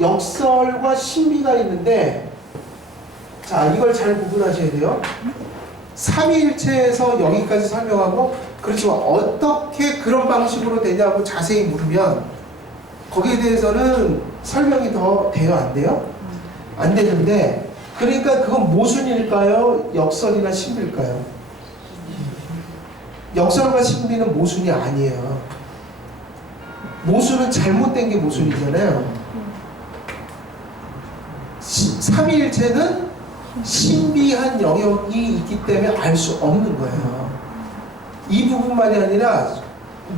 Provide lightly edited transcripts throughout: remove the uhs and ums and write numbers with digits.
역설과 신비가 있는데, 자, 이걸 잘 구분하셔야 돼요. 삼위일체에서 여기까지 설명하고, 그렇지만 어떻게 그런 방식으로 되냐고 자세히 물으면 거기에 대해서는 설명이 더 돼요, 안 돼요? 안 되는데, 그러니까 그건 모순일까요? 역설이나 신비일까요? 역설과 신비는 모순이 아니에요. 모순은 잘못된 게 모순이잖아요. 삼위일체는 신비한 영역이 있기 때문에 알 수 없는 거예요. 이 부분만이 아니라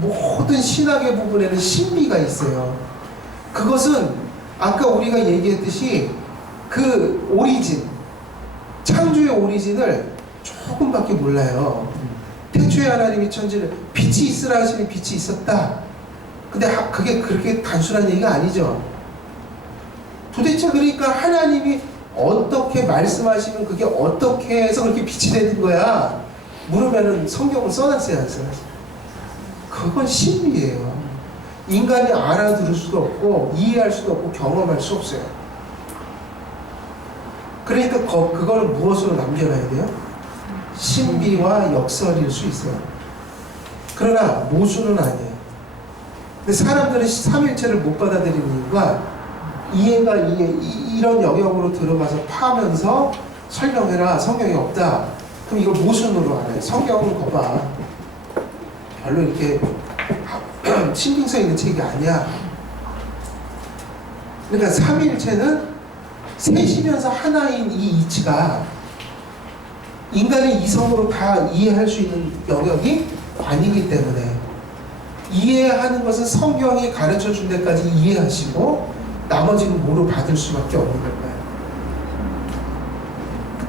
모든 신학의 부분에는 신비가 있어요. 그것은 아까 우리가 얘기했듯이 그 오리진, 창조의 오리진을 조금밖에 몰라요. 태초에 하나님이 천지를 빛이 있으라 하시니 빛이 있었다. 근데 그게 그렇게 단순한 얘기가 아니죠. 도대체 그러니까 하나님이 어떻게 말씀하시면 그게 어떻게 해서 그렇게 빛이 되는 거야? 물으면은 성경을 써놨어야 안 써놨어요. 그건 신비예요. 인간이 알아들을 수도 없고 이해할 수도 없고 경험할 수 없어요. 그러니까 그거는 무엇으로 남겨놔야 돼요? 신비와 역설일 수 있어요. 그러나 모순은 아니에요. 근데 사람들은 삼일체를 못 받아들이는 이유가 이런 영역으로 들어가서 파면서 설명해라, 성경이 없다. 그럼 이걸 모순으로 알아요. 성경은 거봐, 별로 이렇게 신빙성 있는 책이 아니야. 그러니까 삼위일체는 셋이면서 하나인 이 이치가 인간의 이성으로 다 이해할 수 있는 영역이 아니기 때문에, 이해하는 것은 성경이 가르쳐 준 데까지 이해하시고 나머지는 뭐로 받을 수밖에 없는 걸까요?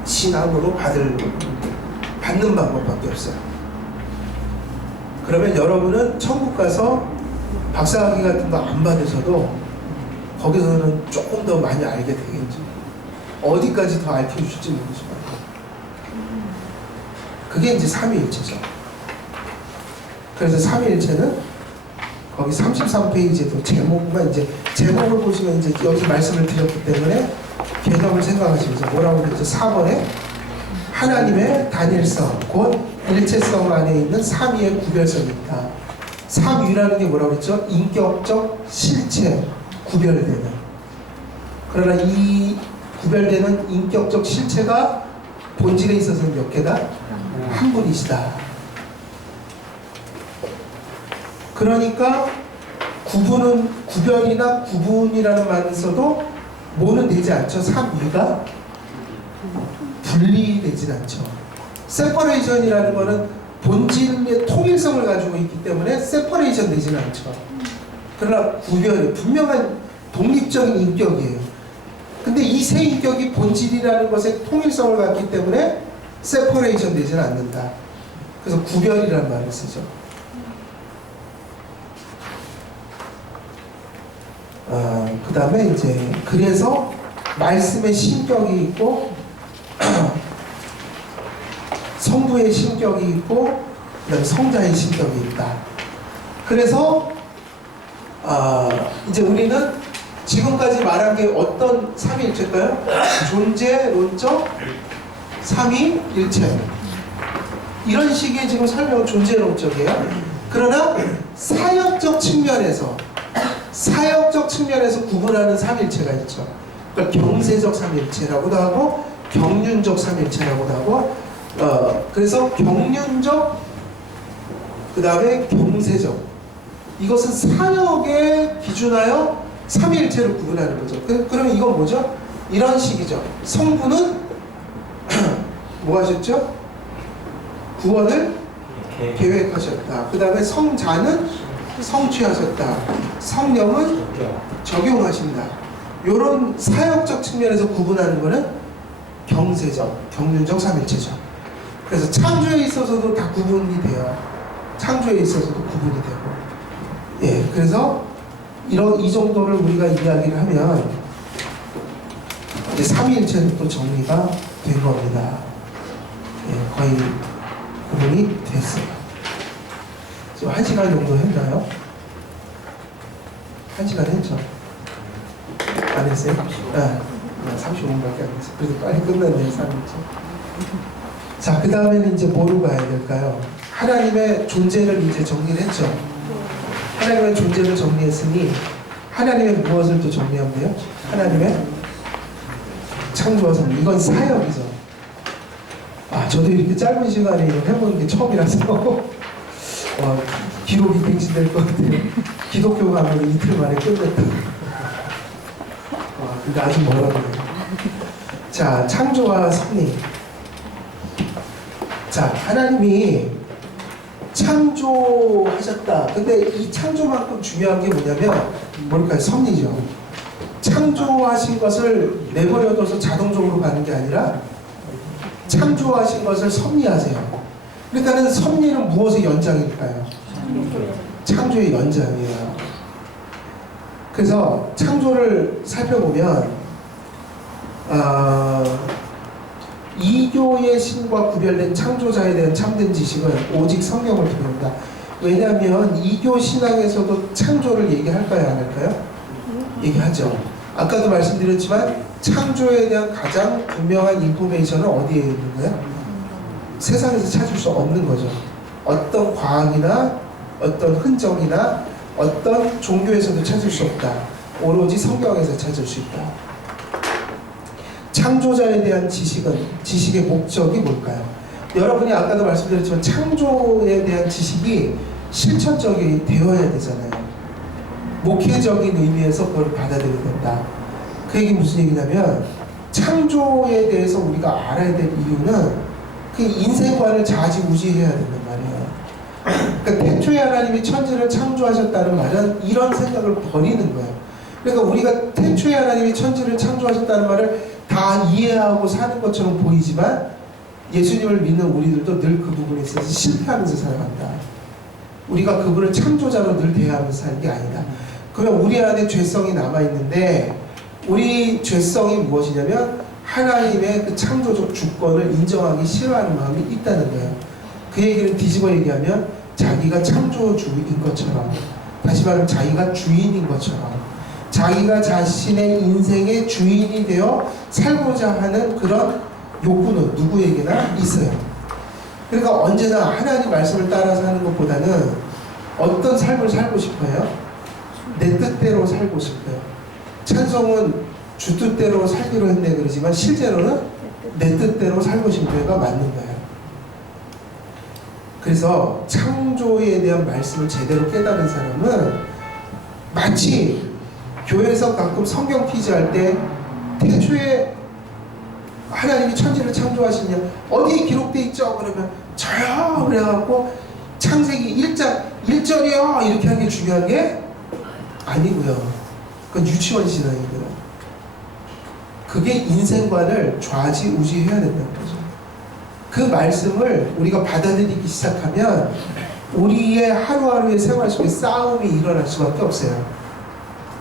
신앙으로 받는 방법밖에 없어요. 그러면 여러분은 천국 가서 박사학위 같은 거 안 받으셔도 거기서는 조금 더 많이 알게 되겠죠. 어디까지 더 알려주실지 모르지만 그게 이제 삼위일체죠. 그래서 삼위일체는 거기 33페이지에도 제목만, 이제 제목을 보시면 이제 여기 말씀을 드렸기 때문에 개념을 생각하시면서 뭐라고 그랬죠? 4번에 하나님의 단일성, 곧 일체성 안에 있는 삼위의 구별성이 있다. 삼위라는 게 뭐라고 그랬죠? 인격적 실체, 구별되는. 그러나 이 구별되는 인격적 실체가 본질에 있어서는 몇 개다? 한 분이시다. 그러니까 구별이나 구분이라는 말을 써도 뭐는 되지 않죠? 삼위가 분리되진 않죠. 세퍼레이션이라는 거는 본질의 통일성을 가지고 있기 때문에 세퍼레이션 되지는 않죠. 그러나 구별이 분명한 독립적인 인격이에요. 근데 이 세 인격이 본질이라는 것에 통일성을 갖기 때문에 세퍼레이션 되지는 않는다. 그래서 구별이라는 말을 쓰죠. 그 다음에 이제 그래서 말씀의 신격이 있고 성부의 신격이 있고 그다음에 성자의 신격이 있다. 그래서 이제 우리는 지금까지 말한 게 어떤 삼위일체일까요? 존재론적 삼위일체, 이런 식의 지금 설명은 존재론적이에요. 그러나 사역적 측면에서 구분하는 삼위일체가 있죠. 그러니까 경세적 삼위일체라고도 하고 경륜적 삼위일체라고도 하고, 그래서 경륜적, 그 다음에 경세적, 이것은 사역에 기준하여 삼위일체를 구분하는 거죠. 그러면 이건 뭐죠? 이런 식이죠. 성부는 뭐 하셨죠? 구원을 계획하셨다. 그 다음에 성자는 성취하셨다. 성령은 적용하신다. 이런 사역적 측면에서 구분하는 것은 경세적, 경륜적 삼일체죠. 그래서 창조에 있어서도 다 구분이 돼요. 창조에 있어서도 구분이 되고. 예, 그래서 이 정도를 우리가 이야기를 하면 이제 삼위일체는 또 정리가 된 겁니다. 예, 거의 구분이 됐어요. 지금 1시간 정도 했나요? 1시간 했죠? 안 했어요? 35분밖에 안 됐어요. 그래도 빨리 끝났네요, 3일째. 자, 그 다음에는 이제 뭐로 가야 될까요? 하나님의 존재를 이제 정리를 했죠. 하나님의 존재를 정리했으니 하나님의 무엇을 또 정리하면 돼요? 하나님의 창조와 섭리. 이건 사역이죠. 저도 이렇게 짧은 시간에 이걸 해보는 게 처음이라서 기록이 갱신될 것 같아요. 기독교 가면 이틀 만에 끝냈다. 근데 아직 멀었네요. 자, 창조와 섭리. 자, 하나님이 창조하셨다. 근데 이 창조만큼 중요한 게 뭐냐면 뭘까요? 섭리죠. 창조하신 것을 내버려둬서 자동적으로 가는 게 아니라 창조하신 것을 섭리하세요. 그러니까는 섭리는 무엇의 연장일까요? 창조의 연장이에요. 그래서 창조를 살펴보면 이교의 신과 구별된 창조자에 대한 참된 지식은 오직 성경을 통합니다. 왜냐하면 이교 신앙에서도 창조를 얘기할까요? 안 할까요? 얘기하죠. 아까도 말씀드렸지만 창조에 대한 가장 분명한 인포메이션은 어디에 있는 거예요? 세상에서 찾을 수 없는 거죠. 어떤 과학이나 어떤 흔적이나 어떤 종교에서도 찾을 수 없다. 오로지 성경에서 찾을 수 있다. 창조자에 대한 지식의 목적이 뭘까요? 여러분이 아까도 말씀드렸지만 창조에 대한 지식이 실천적이 되어야 되잖아요. 목회적인 의미에서 그걸 받아들여야 된다. 그 얘기 무슨 얘기냐면 창조에 대해서 우리가 알아야 될 이유는 그 인생관을 좌지우지해야 된단 말이에요. 그러니까 태초에 하나님이 천지를 창조하셨다는 말은 이런 생각을 버리는 거예요. 그러니까 우리가 태초에 하나님이 천지를 창조하셨다는 말을 다 이해하고 사는 것처럼 보이지만 예수님을 믿는 우리들도 늘 그 부분에 있어서 실패하면서 살아간다. 우리가 그분을 창조자로 늘 대하면서 사는 게 아니다. 그러면 우리 안에 죄성이 남아있는데 우리 죄성이 무엇이냐면 하나님의 그 창조적 주권을 인정하기 싫어하는 마음이 있다는 거예요. 그 얘기를 뒤집어 얘기하면 자기가 창조주인 것처럼, 다시 말하면 자기가 주인인 것처럼, 자기가 자신의 인생의 주인이 되어 살고자 하는 그런 욕구는 누구에게나 있어요. 그러니까 언제나 하나님 말씀을 따라서 하는 것보다는 어떤 삶을 살고 싶어요? 내 뜻대로 살고 싶어요. 찬송은 주 뜻대로 살기로 했네 그러지만 실제로는 내 뜻대로 살고 싶어요가 맞는 거예요. 그래서 창조에 대한 말씀을 제대로 깨달은 사람은 마치 교회에서 가끔 성경 퀴즈 할 때 태초에 하나님이 천지를 창조하시냐 어디에 기록되어 있죠? 그러면 저요 그래갖고 창세기 1장 1절이요 이렇게 하는 게 중요한 게 아니고요. 그건 유치원 신앙이고요. 그게 인생관을 좌지우지해야 된다는 거죠. 그 말씀을 우리가 받아들이기 시작하면 우리의 하루하루의 생활 속에 싸움이 일어날 수밖에 없어요.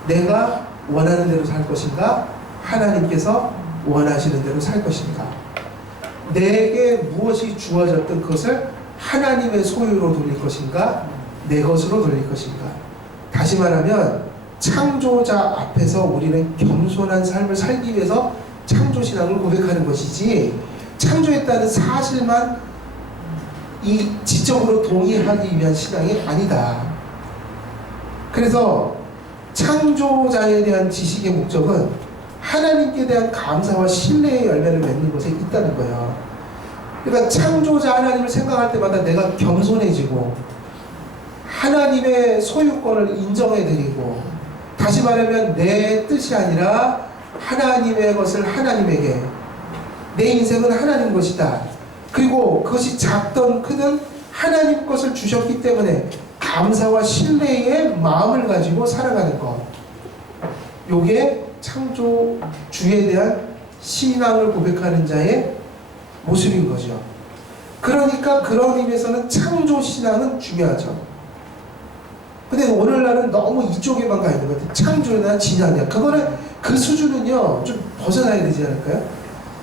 내가 원하는 대로 살 것인가? 하나님께서 원하시는 대로 살 것인가? 내게 무엇이 주어졌던 그것을 하나님의 소유로 돌릴 것인가? 내 것으로 돌릴 것인가? 다시 말하면 창조자 앞에서 우리는 겸손한 삶을 살기 위해서 창조신앙을 고백하는 것이지 창조했다는 사실만 이 지적으로 동의하기 위한 신앙이 아니다. 그래서 창조자에 대한 지식의 목적은 하나님께 대한 감사와 신뢰의 열매를 맺는 것에 있다는 거예요. 그러니까 창조자 하나님을 생각할 때마다 내가 겸손해지고 하나님의 소유권을 인정해드리고 다시 말하면 내 뜻이 아니라 하나님의 것을 하나님에게 내 인생은 하나님 것이다. 그리고 그것이 작든 크든 하나님 것을 주셨기 때문에 감사와 신뢰의 마음을 가지고 살아가는 것. 요게 창조주에 대한 신앙을 고백하는 자의 모습인 거죠. 그러니까 그런 의미에서는 창조신앙은 중요하죠. 근데 오늘날은 너무 이쪽에만 가 있는 것 같아요. 창조나 진화냐. 그거는 그 수준은요 좀 벗어나야 되지 않을까요?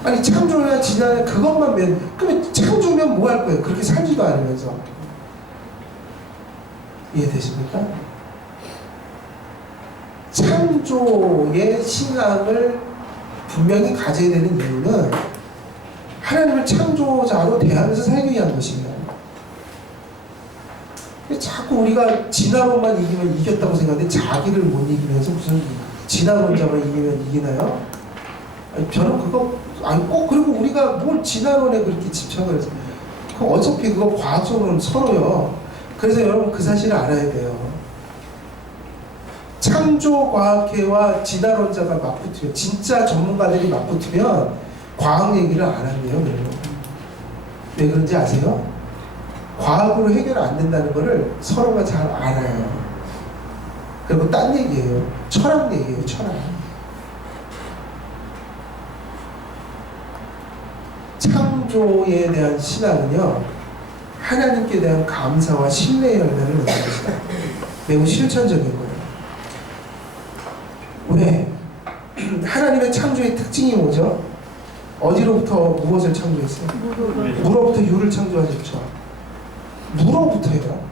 아니 창조나 진화냐 그것만 그러면 창조면 뭐 할 거예요? 그렇게 살지도 않으면서. 이해되십니까? 창조의 신앙을 분명히 가져야 되는 이유는 하나님을 창조자로 대하면서 살기 위한 것이에요. 자꾸 우리가 진화론만 이기면 이겼다고 생각하는데 자기를 못 이기면서 무슨 진화론자만 이기면 이기나요? 아니, 저는 그거 아니 꼭 그리고 우리가 뭘 진화론에 그렇게 집착을 해서 어차피 그거 과학적으로는 서로요. 그래서 여러분 그 사실을 알아야 돼요. 창조과학회와 진화론자가 맞붙으면 진짜 전문가들이 맞붙으면 과학 얘기를 안 한대요. 왜 그런지 아세요? 과학으로 해결 안 된다는 거를 서로가 잘 알아요. 그리고 딴 얘기예요. 철학 얘기예요. 철학. 창조에 대한 신앙은요, 하나님께 대한 감사와 신뢰의 열매를 얻는 것이다. 매우 실천적인 거예요. 왜? 하나님의 창조의 특징이 뭐죠? 어디로부터 무엇을 창조했어요? 물로부터 유를 창조하셨죠. 물로부터요.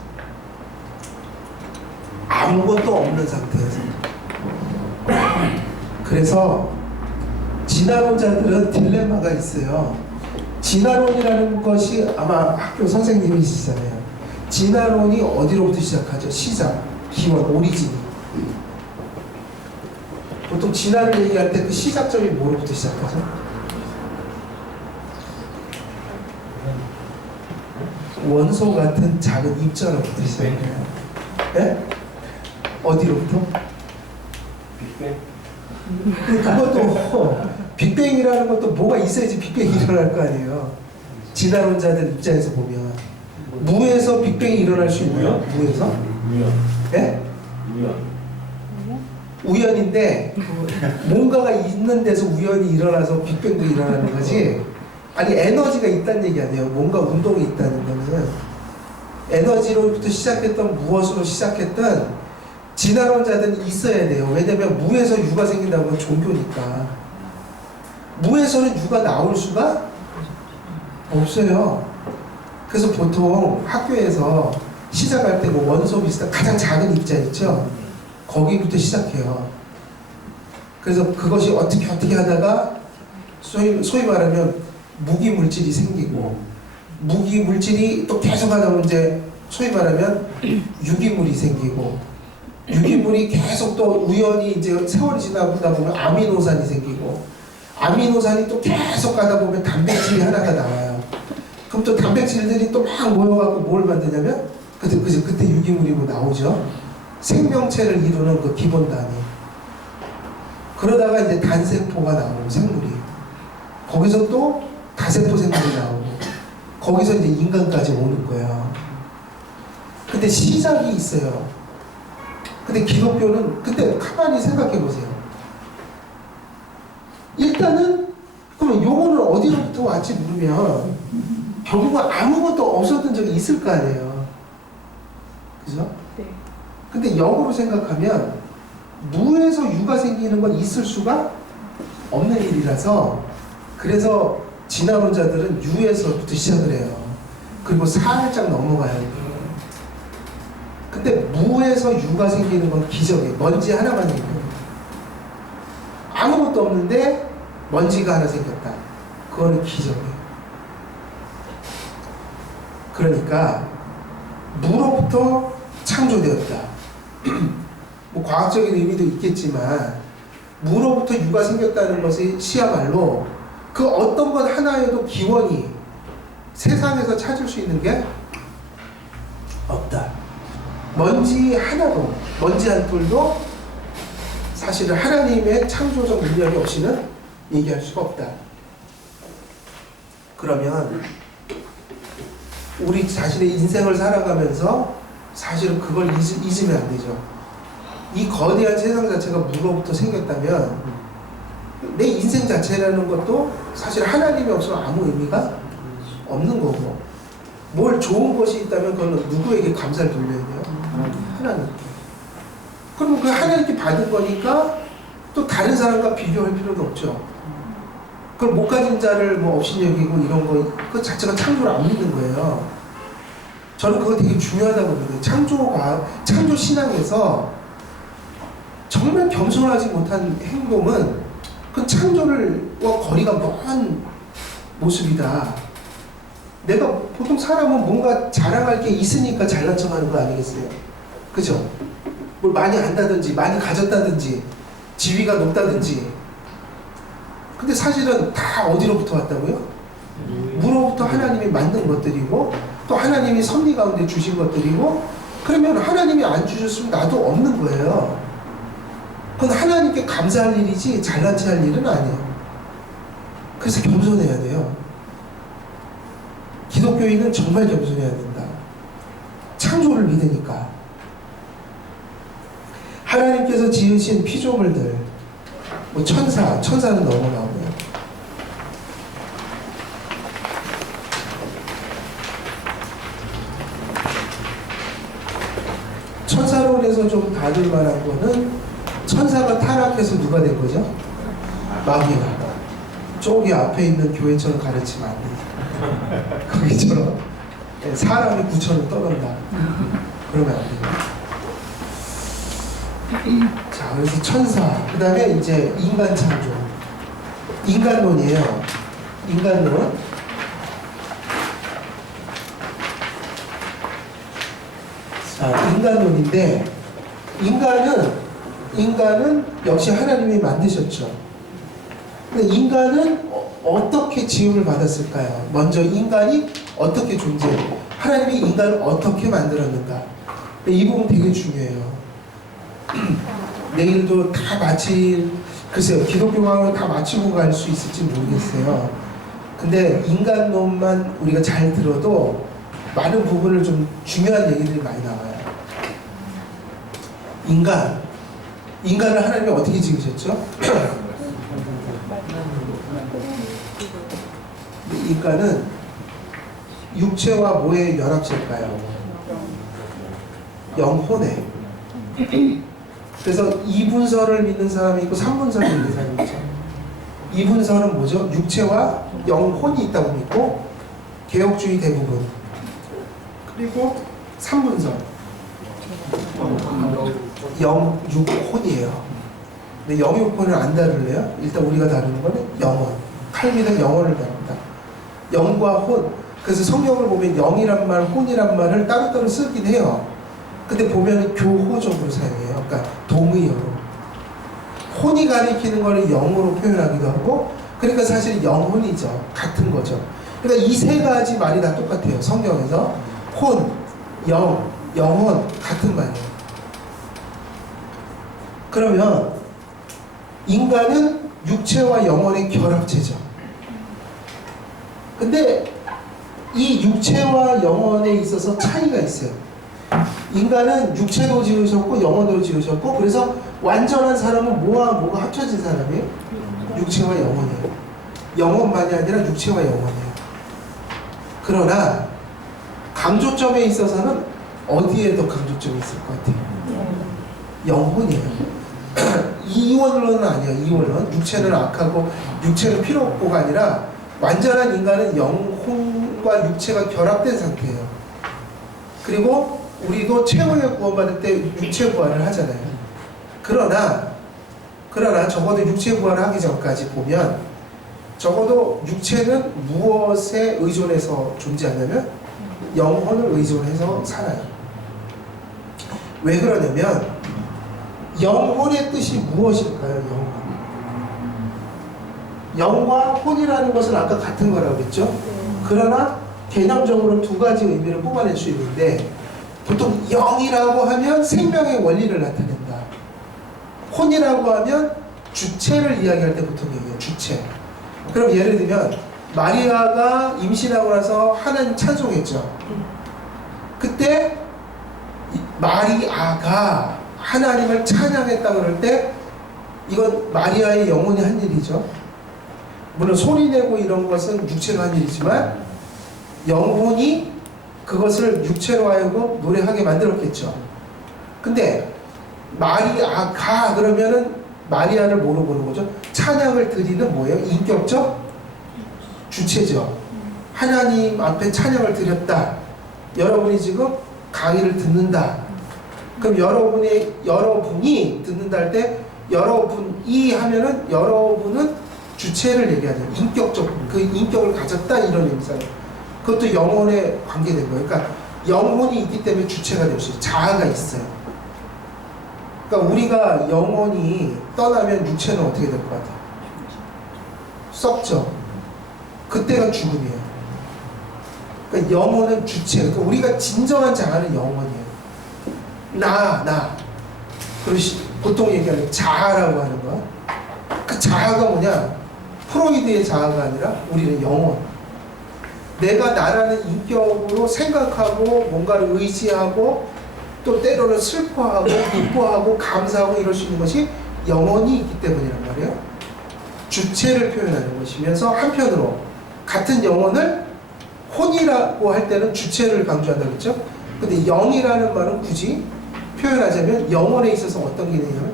아무것도 없는 상태에서. 그래서 진화론자들은 딜레마가 있어요. 진화론이라는 것이 아마 학교 선생님이시잖아요. 진화론이 어디로부터 시작하죠? 시작, 기원, 오리진이. 보통 진화를 얘기할 때 그 시작점이 뭐로부터 시작하죠? 원소 같은 작은 입자로부터 시작해요. 네? 어디로부터? 빅뱅. 그것도 빅뱅이라는 것도 뭐가 있어야지 빅뱅이 일어날 거 아니에요. 진화론자들 입장에서 보면 무에서 빅뱅이 일어날 수 있나요? 무에서? 우연. 네? 우연. 우연인데 뭔가가 있는 데서 우연이 일어나서 빅뱅도 일어나는 거지. 아니 에너지가 있다는 얘기 아니에요. 뭔가 운동이 있다는 거는 에너지로부터 시작했던 무엇으로 시작했던 진화론자들은 있어야 돼요. 왜냐면 무에서 유가 생긴다는 건 종교니까. 무에서는 유가 나올 수가 없어요. 그래서 보통 학교에서 시작할 때 뭐 원소 비슷한 가장 작은 입자 있죠. 거기부터 시작해요. 그래서 그것이 어떻게 하다가 소위 말하면 무기 물질이 생기고 무기 물질이 또 계속 하다 보면 이제 소위 말하면 유기물이 생기고 유기물이 계속 또 우연히 이제 세월이 지나다 보면 아미노산이 생기고 아미노산이 또 계속 가다 보면 단백질이 하나가 나와요. 그럼 또 단백질들이 또 막 모여갖고 뭘 만드냐면 그때 유기물이 뭐 나오죠. 생명체를 이루는 그 기본 단위. 그러다가 이제 단세포가 나오고 생물이. 거기서 또 다세포 생물이 나오고. 거기서 이제 인간까지 오는 거예요. 근데 시작이 있어요. 근데 기독교는 그때 가만히 생각해 보세요. 일단은 그러면 요거는 어디로부터 왔지 물으면 결국은 아무것도 없었던 적이 있을 거 아니에요. 그죠? 네. 근데 역으로 생각하면 무에서 유가 생기는 건 있을 수가 없는 일이라서 그래서 진화론자들은 유에서부터 시작을 해요. 그리고 살짝 넘어가요. 근데 무에서 유가 생기는 건 기적이에요. 먼지 하나만 생겨요. 아무것도 없는데 먼지가 하나 생겼다. 그거는 기적이에요. 그러니까 무로부터 창조되었다. 뭐 과학적인 의미도 있겠지만 무로부터 유가 생겼다는 것이 시야말로 그 어떤 것 하나에도 기원이 세상에서 찾을 수 있는 게 없다. 먼지 하나도, 먼지 한 톨도 사실은 하나님의 창조적 능력이 없이는 얘기할 수가 없다. 그러면 우리 자신의 인생을 살아가면서 사실은 그걸 잊으면 안 되죠. 이 거대한 세상 자체가 무로부터 생겼다면 내 인생 자체라는 것도 사실 하나님이 없으면 아무 의미가 없는 거고, 뭘 좋은 것이 있다면 그건 누구에게 감사를 돌려야 돼요? 하나님께. 그럼 그 하나님께 받은 거니까 또 다른 사람과 비교할 필요도 없죠. 그걸 못 가진 자를 뭐 업신여기고 이런 거, 그 자체가 창조를 안 믿는 거예요. 저는 그거 되게 중요하다고 보거든요. 창조 신앙에서 정말 겸손하지 못한 행동은 그 창조를와 거리가 먼 모습이다. 내가 보통 사람은 뭔가 자랑할 게 있으니까 잘난 척하는 거 아니겠어요? 그죠? 뭘 많이 안다든지 많이 가졌다든지 지위가 높다든지. 근데 사실은 다 어디로부터 왔다고요? 무로부터 하나님이 만든 것들이고 또 하나님이 섭리 가운데 주신 것들이고, 그러면 하나님이 안 주셨으면 나도 없는 거예요. 그건 하나님께 감사할 일이지 잘난 체 할 일은 아니에요. 그래서 겸손해야 돼요. 기독교인은 정말 겸손해야 된다. 창조를 믿으니까. 하나님께서 지으신 피조물들, 뭐 천사는 너무 나오네요. 천사론에서 좀 다룰 만한 거는, 천사가 타락해서 누가 된 거죠? 마귀가. 저기 앞에 있는 교회처럼 가르치면 안 돼요. 거기처럼 사람이 9천을 떠난다. 그러면 안 돼요. 자, 그래서 천사, 그 다음에 이제 인간 창조. 인간론이에요. 인간론. 자, 인간론인데, 인간은 역시 하나님이 만드셨죠. 근데 인간은 어떻게 지음을 받았을까요? 먼저 인간이 어떻게 존재해요? 하나님이 인간을 어떻게 만들었는가? 이 부분 되게 중요해요. 내일도 다 글쎄요, 기독교강을 다 마치고 갈 수 있을지 모르겠어요. 근데 인간론만 우리가 잘 들어도 많은 부분을 좀 중요한 얘기들이 많이 나와요. 인간을 하나님이 어떻게 지으셨죠? 인간은 육체와 뭐의 연합체일까요? 영혼에. 그래서 2분설을 믿는 사람이 있고 3분설을 믿는 사람이 있죠. 2분설은 뭐죠? 육체와 영혼이 있다고 믿고, 개혁주의 대부분. 그리고 3분설. 영육혼이에요. 근데 영육혼을 안 다룰래요? 일단 우리가 다루는 거는 영혼. 칼빈은 영혼을 다룬다. 영과 혼. 그래서 성경을 보면 영이란 말, 혼이란 말을 따로따로 쓰긴 해요. 근데 보면 교호적으로 사용해요. 그러니까 동의어로. 혼이 가리키는 거를 영으로 표현하기도 하고, 그러니까 사실 영혼이죠. 같은 거죠. 그러니까 이 세 가지 말이 다 똑같아요. 성경에서. 혼, 영혼 같은 말이에요. 그러면 인간은 육체와 영혼의 결합체죠. 근데 이 육체와 영혼에 있어서 차이가 있어요. 인간은 육체도 지으셨고 영혼도 지으셨고, 그래서 완전한 사람은 뭐와 뭐가 합쳐진 사람이에요? 육체와 영혼이에요. 영혼만이 아니라 육체와 영혼이에요. 그러나 강조점에 있어서는 어디에 더 강조점이 있을 것 같아요? 영혼이에요. 이원론은 아니에요. 이원론. 육체는 악하고 육체는 필요 없고가 아니라, 완전한 인간은 영혼과 육체가 결합된 상태예요. 그리고 우리도 최후의 구원받을 때 육체 부활을 하잖아요. 그러나 적어도 육체 부활을 하기 전까지 보면, 적어도 육체는 무엇에 의존해서 존재하냐면 영혼을 의존해서 살아요. 왜 그러냐면, 영혼의 뜻이 무엇일까요? 영과 혼이라는 것은 아까 같은 거라고 했죠? 그러나 개념적으로 두 가지 의미를 뽑아낼 수 있는데, 보통 영이라고 하면 생명의 원리를 나타낸다. 혼이라고 하면 주체를 이야기할 때 보통 얘기해요. 주체. 그럼 예를 들면 마리아가 임신하고 나서 하나님 찬송했죠. 그때 마리아가 하나님을 찬양했다 그럴 때, 이건 마리아의 영혼이 한 일이죠. 물론 소리내고 이런 것은 육체가 한 일이지만, 영혼이 그것을 육체로 하여금 노래하게 만들었겠죠. 근데 마리아가 그러면은 마리아를 뭐로 보는 거죠? 찬양을 드리는 뭐예요? 인격적 주체죠. 하나님 앞에 찬양을 드렸다. 여러분이 지금 강의를 듣는다. 그럼 여러분이 듣는다 할 때 여러분이 하면은 여러분은 주체를 얘기하죠. 인격적, 그 인격을 가졌다 이런 의미잖아요. 그것도 영혼에 관계된 거예요. 그러니까 영혼이 있기 때문에 주체가 될 수 있어요. 자아가 있어요. 그러니까 우리가 영혼이 떠나면 육체는 어떻게 될 것 같아요? 썩죠. 그때가 죽음이에요. 그러니까 영혼은 주체. 그러니까 우리가 진정한 자아는 영혼이에요. 나. 그리고 보통 얘기하는 자아라고 하는 거. 그 자아가 뭐냐? 프로이드의 자아가 아니라 우리는 영혼. 내가 나라는 인격으로 생각하고 뭔가를 의지하고 또 때로는 슬퍼하고 기뻐하고 감사하고 이럴 수 있는 것이 영혼이 있기 때문이란 말이에요. 주체를 표현하는 것이면서 한편으로 같은 영혼을 혼이라고 할 때는 주체를 강조한다고 했죠. 근데 영이라는 말은 굳이 표현하자면 영혼에 있어서 어떤 개념이냐면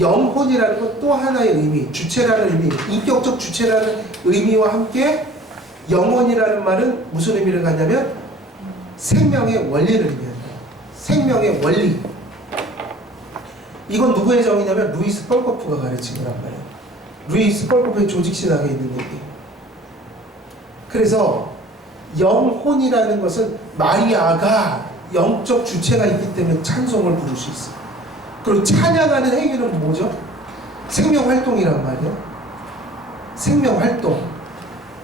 영혼이라는 건 또 하나의 의미, 주체라는 의미, 인격적 주체라는 의미와 함께 영혼이라는 말은 무슨 의미를 갖냐면 생명의 원리를 의미한다. 생명의 원리. 이건 누구의 정의냐면 루이스 펄코프가 가르친 거란 말이에요. 루이스 펄코프의 조직신학에 있는 얘기. 그래서 영혼이라는 것은 마리아가 영적 주체가 있기 때문에 찬송을 부를 수 있어요. 그리고 찬양하는 행위는 뭐죠? 생명활동이란 말이에요. 생명활동.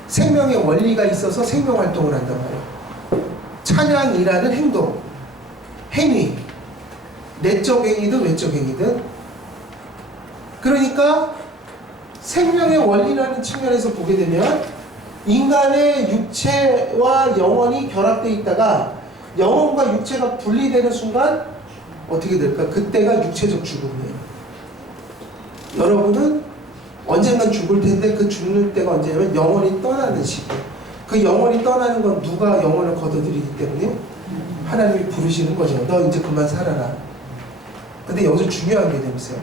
생명의 원리가 있어서 생명활동을 한단 말이에요. 찬양이라는 행동, 행위, 내적 행위든 외적 행위든. 그러니까 생명의 원리라는 측면에서 보게 되면 인간의 육체와 영혼이 결합되어 있다가 영혼과 육체가 분리되는 순간 어떻게 될까? 그때가 육체적 죽음이에요. 여러분은 언젠간 죽을 텐데 그 죽는 때가 언제냐면 영혼이 떠나는 시기. 그 영혼이 떠나는 건 누가 영혼을 거둬들이기 때문에 하나님이 부르시는 거죠. 너 이제 그만 살아라. 근데 여기서 중요한 개념이 있어요.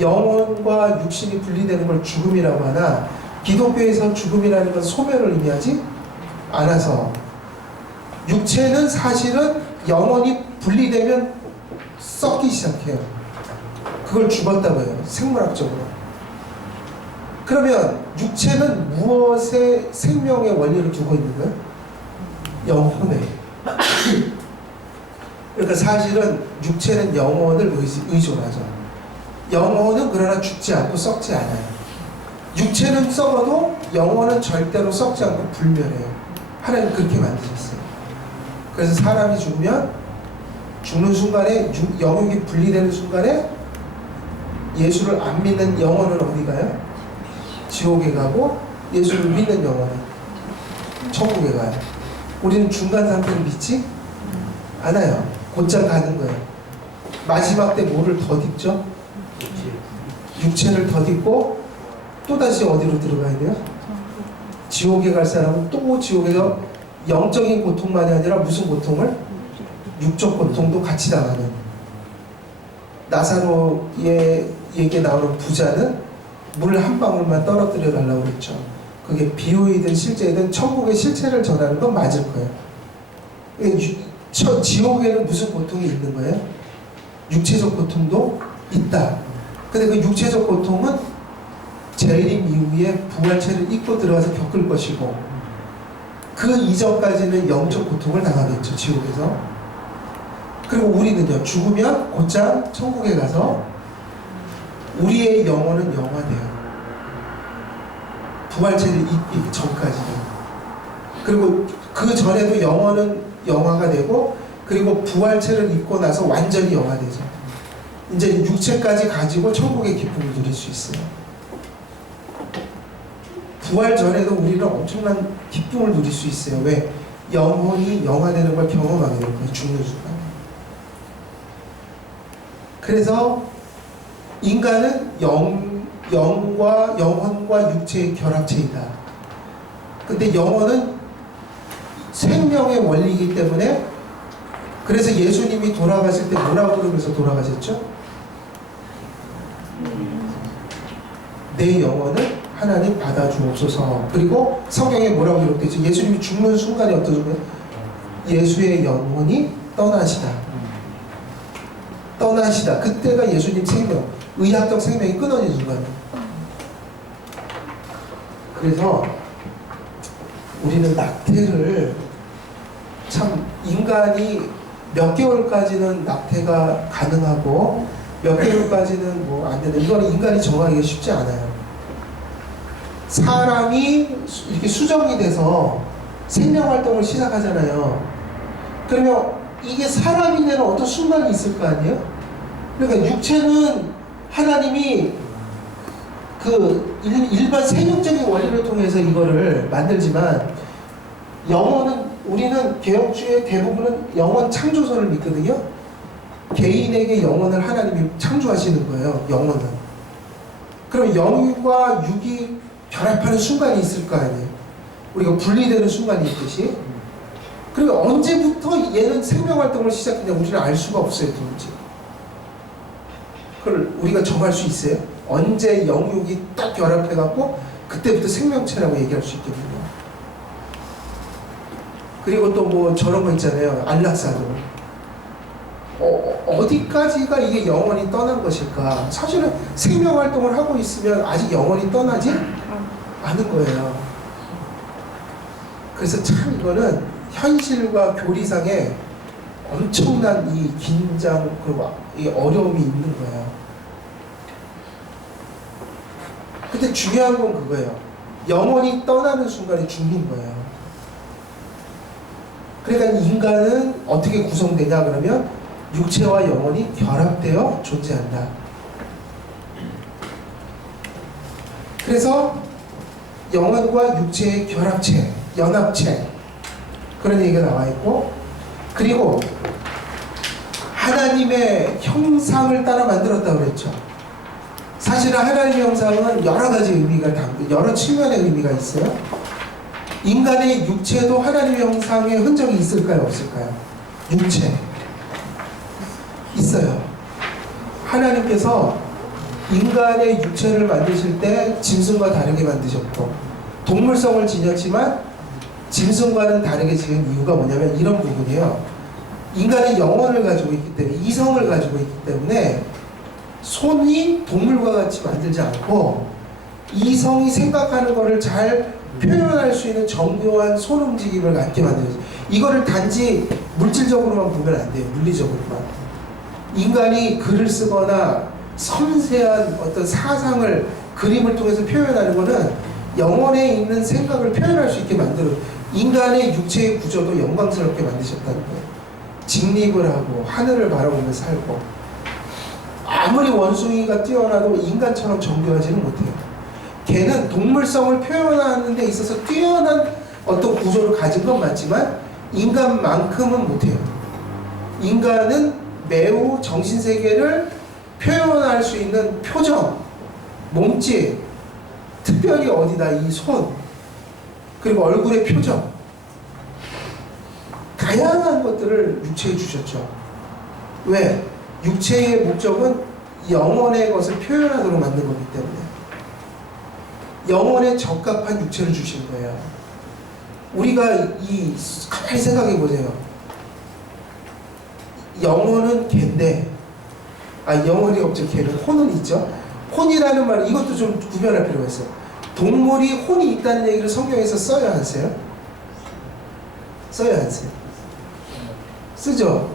영혼과 육신이 분리되는 걸 죽음이라고 하나 기독교에서 죽음이라는 건 소멸을 의미하지 않아서 육체는 사실은 영혼이 분리되면 썩기 시작해요. 그걸 죽었다고 해요. 생물학적으로. 그러면 육체는 무엇에 생명의 원리를 두고 있는 거예요? 영혼에. 그러니까 사실은 육체는 영혼을 의존하죠. 영혼은 그러나 죽지 않고 썩지 않아요. 육체는 썩어도 영혼은 절대로 썩지 않고 불멸해요. 하나님 그렇게 만드셨어요. 그래서 사람이 죽으면 죽는 순간에 영육이 분리되는 순간에 예수를 안 믿는 영혼은 어디 가요? 지옥에 가고 예수를 믿는 영혼은 천국에 가요. 우리는 중간 상태를 믿지 않아요. 곧장 가는 거예요. 마지막 때 뭐를 덧입죠? 육체를 덧입고 또다시 어디로 들어가야 돼요? 지옥에 갈 사람은 또 지옥에서 영적인 고통만이 아니라 무슨 고통을? 육적 고통도 같이 당하는. 나사로의 얘기에 나오는 부자는 물 한 방울만 떨어뜨려 달라고 그랬죠. 그게 비유이든 실제이든 천국의 실체를 전하는 건 맞을 거예요. 지옥에는 무슨 고통이 있는 거예요? 육체적 고통도 있다. 근데 그 육체적 고통은 재림 이후에 부활체를 입고 들어가서 겪을 것이고 그 이전까지는 영적 고통을 당하겠죠. 지옥에서. 그리고 우리는요. 죽으면 곧장 천국에 가서 우리의 영혼은 영화돼요. 부활체를 입기 전까지는. 그리고 그 전에도 영혼은 영화가 되고 그리고 부활체를 입고 나서 완전히 영화되죠. 이제 육체까지 가지고 천국의 기쁨을 누릴 수 있어요. 부활 전에도 우리는 엄청난 기쁨을 누릴 수 있어요. 왜? 영혼이 영화되는 걸 경험하게 될 거예요. 죽는 순간. 그래서 인간은 영혼과 육체의 결합체이다. 근데 영혼은 생명의 원리이기 때문에 그래서 예수님이 돌아가실 때 뭐라고 그러면서 돌아가셨죠? 내 영혼을 하나님 받아주옵소서. 그리고 성경에 뭐라고 기록되어 있죠? 예수님이 죽는 순간이 어떠죠? 예수의 영혼이 떠나시다. 떠나시다. 그때가 예수님 생명, 의학적 생명이 끊어진 순간이에요. 그래서 우리는 낙태를 참 인간이 몇 개월까지는 낙태가 가능하고 몇 개월까지는 뭐 안 된다. 이거는 인간이 정하기가 쉽지 않아요. 사람이 이렇게 수정이 돼서 생명 활동을 시작하잖아요. 그러면 이게 사람이 되는 어떤 순간이 있을 거 아니에요? 그러니까 육체는 하나님이 그 일반 생육적인 원리를 통해서 이거를 만들지만 영혼은 우리는 개혁주의 대부분은 영혼 창조설을 믿거든요. 개인에게 영혼을 하나님이 창조하시는 거예요. 영혼은. 그럼 영과 육이 결합하는 순간이 있을 거 아니에요. 우리가 분리되는 순간이 있듯이. 그리고 언제부터 얘는 생명활동을 시작했냐 우리는 알 수가 없어요. 도무지. 그걸 우리가 정할 수 있어요? 언제 영육이 딱 결합해갖고 그때부터 생명체라고 얘기할 수 있거든요. 그리고 또 뭐 저런 거 있잖아요. 안락사도. 어디까지가 이게 영혼이 떠난 것일까? 사실은 생명활동을 하고 있으면 아직 영혼이 떠나지 않은 거예요. 그래서 참 이거는 현실과 교리상에 엄청난 이 긴장 그리고 이 어려움이 있는 거예요. 근데 중요한 건 그거예요. 영혼이 떠나는 순간에 죽는 거예요. 그러니까 인간은 어떻게 구성되냐 그러면 육체와 영혼이 결합되어 존재한다. 그래서 영혼과 육체의 결합체, 연합체 그런 얘기가 나와 있고, 그리고 하나님의 형상을 따라 만들었다고 그랬죠. 사실은 하나님의 형상은 여러 가지 의미가 여러 측면의 의미가 있어요. 인간의 육체도 하나님의 형상의 흔적이 있을까요? 없을까요? 육체 있어요. 하나님께서 인간의 육체를 만드실 때 짐승과 다르게 만드셨고 동물성을 지녔지만 짐승과는 다르게 지은 이유가 뭐냐면 이런 부분이에요. 인간의 영혼을 가지고 있기 때문에 이성을 가지고 있기 때문에 손이 동물과 같이 만들지 않고 이성이 생각하는 것을 잘 표현할 수 있는 정교한 손 움직임을 갖게 만들어요. 이거를 단지 물질적으로만 보면 안 돼요. 물리적으로만. 인간이 글을 쓰거나 섬세한 어떤 사상을 그림을 통해서 표현하는 것은 영혼에 있는 생각을 표현할 수 있게 만들어요. 인간의 육체의 구조도 영광스럽게 만드셨다는 거예요. 직립을 하고 하늘을 바라보며 살고 아무리 원숭이가 뛰어나도 인간처럼 정교하지는 못해요. 걔는 동물성을 표현하는 데 있어서 뛰어난 어떤 구조를 가진 건 맞지만 인간만큼은 못해요. 인간은 매우 정신세계를 표현할 수 있는 표정, 몸짓, 특별히 어디다 이 손, 그리고 얼굴의 표정, 다양한 것들을 육체에 주셨죠. 왜? 육체의 목적은 영혼의 것을 표현하도록 만든 거기 때문에 영혼에 적합한 육체를 주신 거예요. 우리가 가만히 생각해 보세요. 영혼은 개인데, 영혼이 없죠. 개는 혼은 있죠. 혼이라는 말 이것도 좀 구별할 필요가 있어요. 동물이 혼이 있다는 얘기를 성경에서 써요, 안 써요? 써요, 안 써요? 쓰죠.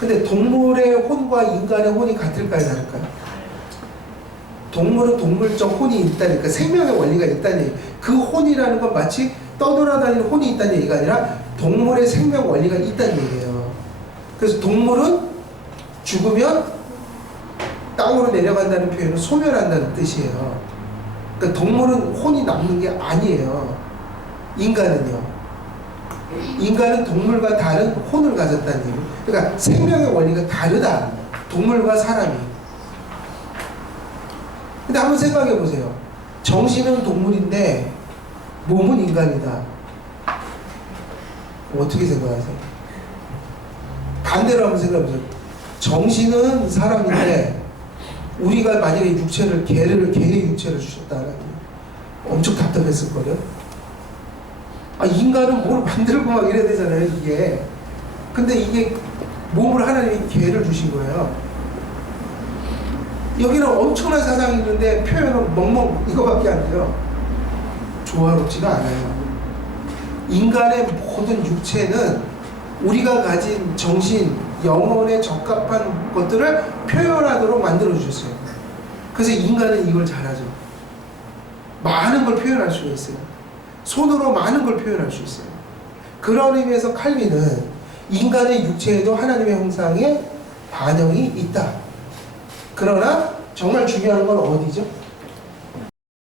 근데 동물의 혼과 인간의 혼이 같을까요, 다를까요? 동물은 동물적 혼이 있다니까, 생명의 원리가 있다는 얘기. 그 혼이라는 건 마치 떠돌아다니는 혼이 있다는 얘기가 아니라 동물의 생명 원리가 있다는 얘기예요. 그래서 동물은 죽으면 땅으로 내려간다는 표현은 소멸한다는 뜻이에요. 그러니까 동물은 혼이 남는 게 아니에요. 인간은요. 인간은 동물과 다른 혼을 가졌다는 얘기. 그러니까 생명의 원리가 다르다. 동물과 사람이. 근데 한번 생각해 보세요. 정신은 동물인데 몸은 인간이다. 어떻게 생각하세요? 반대로 한번 생각해 보세요. 정신은 사람인데 우리가 만약에 육체를 개의 육체를 주셨다면 엄청 답답했을 거예요. 인간은 뭘 만들고 막 이래야 되잖아요, 이게. 근데 이게 몸을 하나님이 개를 주신 거예요. 여기는 엄청난 사상이 있는데 표현은 멍멍 이거밖에 안 돼요. 조화롭지가 않아요. 인간의 모든 육체는 우리가 가진 정신, 영혼에 적합한 것들을 표현하도록 만들어 주셨어요. 그래서 인간은 이걸 잘하죠. 많은 걸 표현할 수가 있어요. 손으로 많은 걸 표현할 수 있어요. 그런 의미에서 칼빈은 인간의 육체에도 하나님의 형상의 반영이 있다. 그러나 정말 중요한 건 어디죠?